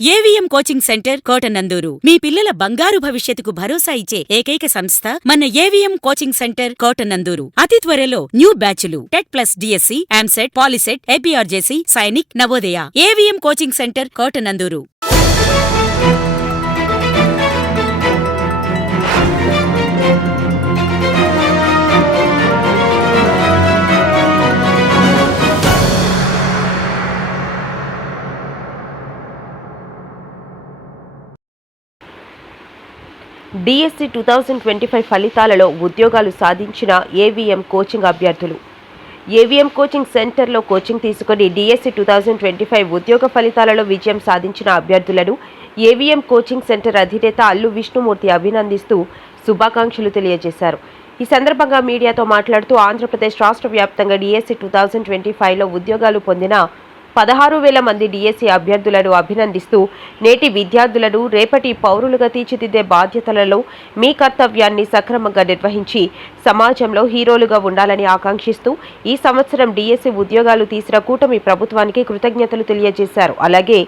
AVM coaching center Kotananduru మీ పిల్లల బంగారు భవిష్యత్తుకు భరోసా ఇచ్చే ఏకైక సంస్థ మన ఏవిఎం కోచింగ్ సెంటర్ కోటనందూరు. అతి త్వరలో న్యూ బ్యాచ్లు టెట్ ప్లస్ డిఎస్సి, ఆమ్సెట్, POLYCET, APRJC, Sainik, Navodaya. AVM coaching center Kotananduru. DSC 2025 ఫలితాలలో ఉద్యోగాలు సాధించిన ఏవిఎం కోచింగ్ అభ్యర్థులు. ఏవిఎం కోచింగ్ సెంటర్లో కోచింగ్ తీసుకుని డిఎస్సి 2025 ఉద్యోగ ఫలితాలలో విజయం సాధించిన అభ్యర్థులను ఏవిఎం కోచింగ్ సెంటర్ అధినేత అల్లు విష్ణుమూర్తి అభినందిస్తూ శుభాకాంక్షలు తెలియజేశారు. ఈ సందర్భంగా మీడియాతో మాట్లాడుతూ ఆంధ్రప్రదేశ్ రాష్ట్ర వ్యాప్తంగా డిఎస్సి 2025లో ఉద్యోగాలు పొందిన 16,000 మంది డిఎస్సి అభ్యర్థులను అభినందిస్తూ నేటి విద్యార్థులను రేపటి పౌరులుగా తీర్చిదిద్దే బాధ్యతలలో మీ కర్తవ్యాన్ని సక్రమంగా నిర్వహించి సమాజంలో హీరోలుగా ఉండాలని ఆకాంక్షిస్తూ ఈ సంవత్సరం డిఎస్సి ఉద్యోగాలు తీసిన కూటమి ప్రభుత్వానికి కృతజ్ఞతలు తెలియజేశారు. అలాగే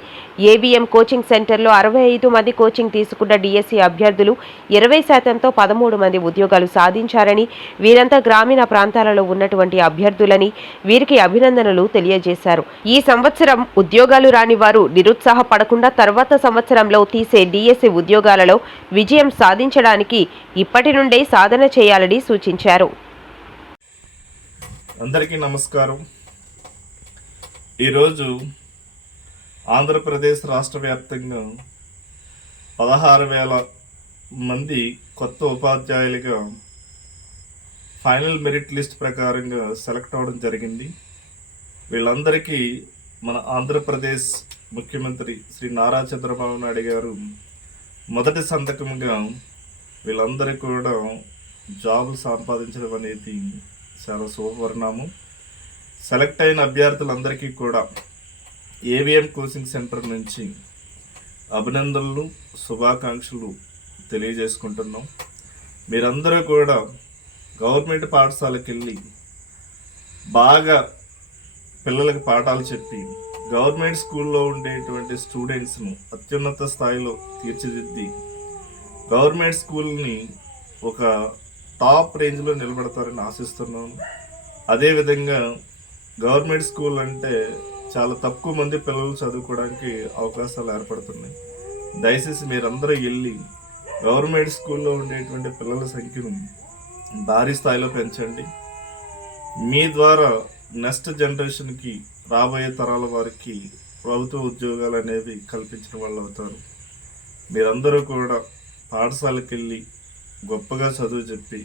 ఏవిఎం కోచింగ్ సెంటర్లో 65 మంది కోచింగ్ తీసుకున్న డిఎస్సి అభ్యర్థులు 20%తో 13 మంది ఉద్యోగాలు సాధించారని, వీరంతా గ్రామీణ ప్రాంతాలలో ఉన్నటువంటి అభ్యర్థులని, వీరికి అభినందనలు తెలియజేశారు. ఈ సంవత్సరం ఉద్యోగాలు రాని వారు నిరుత్సాహపడకుండా తర్వాత సంవత్సరంలో తీసే డిఎస్సి ఉద్యోగాలలో విజయం సాధించడానికి ఇప్పటి నుండే సాధన చేయాలని సూచించారు. అందరికీ నమస్కారం. ఈరోజు ఆంధ్రప్రదేశ్ రాష్ట్ర వ్యాప్తంగా 16,000 మంది కొత్త ఉపాధ్యాయులుగా ఫైనల్ మెరిట్ లిస్ట్ ప్రకారంగా సెలెక్ట్ అవ్వడం జరిగింది. వీళ్ళందరికీ మన ఆంధ్రప్రదేశ్ ముఖ్యమంత్రి శ్రీ నారా చంద్రబాబు నాయుడు గారు మొదటి సంతకంగా వీళ్ళందరికీ కూడా జాబులు సంపాదించడం అనేది చాలా శుభపరిణామం. సెలెక్ట్ అయిన అభ్యర్థులందరికీ కూడా ఏవిఎం కోచింగ్ సెంటర్ నుంచి అభినందనలు, శుభాకాంక్షలు తెలియజేసుకుంటున్నాం. మీరందరూ కూడా గవర్నమెంట్ పాఠశాలకు వెళ్ళి బాగా పిల్లలకు పాఠాలు చెప్పి గవర్నమెంట్ స్కూల్లో ఉండేటువంటి స్టూడెంట్స్ను అత్యున్నత స్థాయిలో తీర్చిదిద్ది గవర్నమెంట్ స్కూల్ని ఒక టాప్ రేంజ్లో నిలబెడతారని ఆశిస్తున్నాను. అదేవిధంగా గవర్నమెంట్ స్కూల్ అంటే చాలా తక్కువ మంది పిల్లలు చదువుకోవడానికి అవకాశాలు ఏర్పడుతున్నాయి. దయచేసి మీరందరూ వెళ్ళి గవర్నమెంట్ స్కూల్లో ఉండేటువంటి పిల్లల సంఖ్యను భారీ స్థాయిలో పెంచండి. మీ ద్వారా నెక్స్ట్ జనరేషన్కి, రాబోయే తరాల వారికి ప్రభుత్వ ఉద్యోగాలు అనేవి కల్పించిన వాళ్ళు అవుతారు. మీరందరూ కూడా పాఠశాలకు వెళ్ళి గొప్పగా చదువు చెప్పి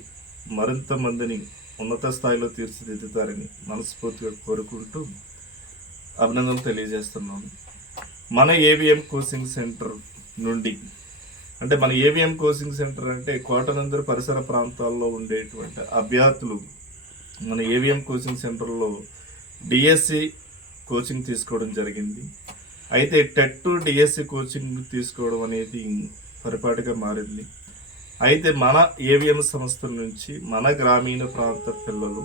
మరింత మందిని ఉన్నత స్థాయిలో తీర్చిదిద్దుతారని మనస్ఫూర్తిగా కోరుకుంటూ అభినందనలు తెలియజేస్తున్నాను. మన ఏవిఎం కోచింగ్ సెంటర్ నుండి అంటే మన ఏవిఎం కోచింగ్ సెంటర్ అంటే కోటనందూరు పరిసర ప్రాంతాల్లో ఉండేటువంటి అభ్యర్థులు మన ఏవిఎం కోచింగ్ సెంటర్లో డిఎస్సి కోచింగ్ తీసుకోవడం జరిగింది. అయితే టెట్ డిఎస్సి కోచింగ్ తీసుకోవడం అనేది పరిపాటిగా మారింది. అయితే మన ఏవిఎం సంస్థ నుంచి మన గ్రామీణ ప్రాంత పిల్లలు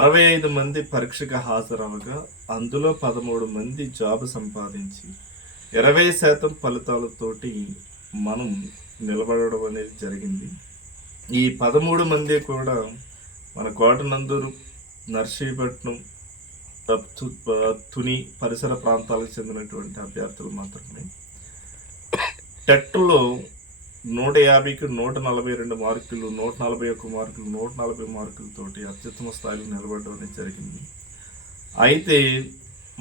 65 మంది పరీక్షకు హాజరవగా అందులో 13 మంది జాబ్ సంపాదించి 20% ఫలితాలతోటి మనం నిలబడడం అనేది జరిగింది. ఈ 13 మంది కూడా మన కోటనందూరు, నర్సీపట్నం, తుని పరిసర ప్రాంతాలకు చెందినటువంటి అభ్యర్థులు మాత్రమే. టెట్లో 150కి 142 మార్కులు, 141 మార్కులు, 140 మార్కులతోటి అత్యుత్తమ స్థాయిలో నిలబడడం అనేది జరిగింది. అయితే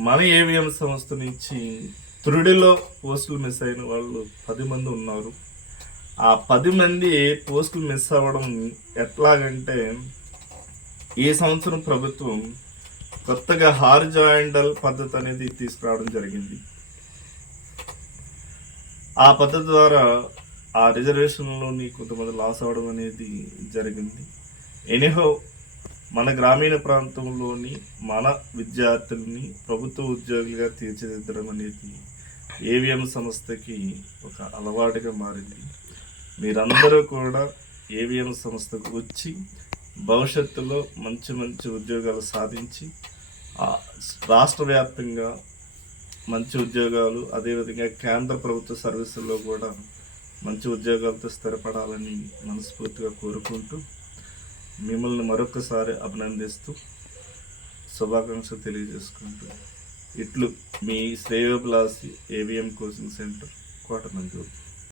మన ఏవిఎం సంస్థ నుంచి తురిడిలో పోస్టులు మిస్ అయిన వాళ్ళు 10 మంది ఉన్నారు. ఆ 10 మంది పోస్టులు మిస్ అవ్వడం ఎట్లాగంటే ఈ సంవత్సరం ప్రభుత్వం కొత్తగా హారిజాంటల్ పద్ధతి అనేది తీసుకురావడం జరిగింది. ఆ పద్ధతి ద్వారా ఆ రిజర్వేషన్లోని కొంతమంది లాస్ అవ్వడం అనేది జరిగింది. ఎనీహో మన గ్రామీణ ప్రాంతంలోని మన విద్యార్థుల్ని ప్రభుత్వ ఉద్యోగులుగా తీర్చిదిద్దడం అనేది ఏవిఎం సంస్థకి ఒక అలవాటుగా మారింది. మీరందరూ కూడా ఏవిఎం సంస్థకు వచ్చి భవిష్యత్తులో మంచి మంచి ఉద్యోగాలు సాధించి రాష్ట్ర వ్యాప్తంగా మంచి ఉద్యోగాలు, అదేవిధంగా కేంద్ర ప్రభుత్వ సర్వీసుల్లో కూడా మంచి ఉద్యోగాలతో స్థిరపడాలని మనస్ఫూర్తిగా కోరుకుంటూ మిమ్మల్ని మరొకసారి అభినందిస్తూ శుభాకాంక్షలు తెలియజేసుకుంటూ ఇట్లు మీ శ్రేయోభిలాషి ఏవిఎం కోచింగ్ సెంటర్ కోటనందూరు.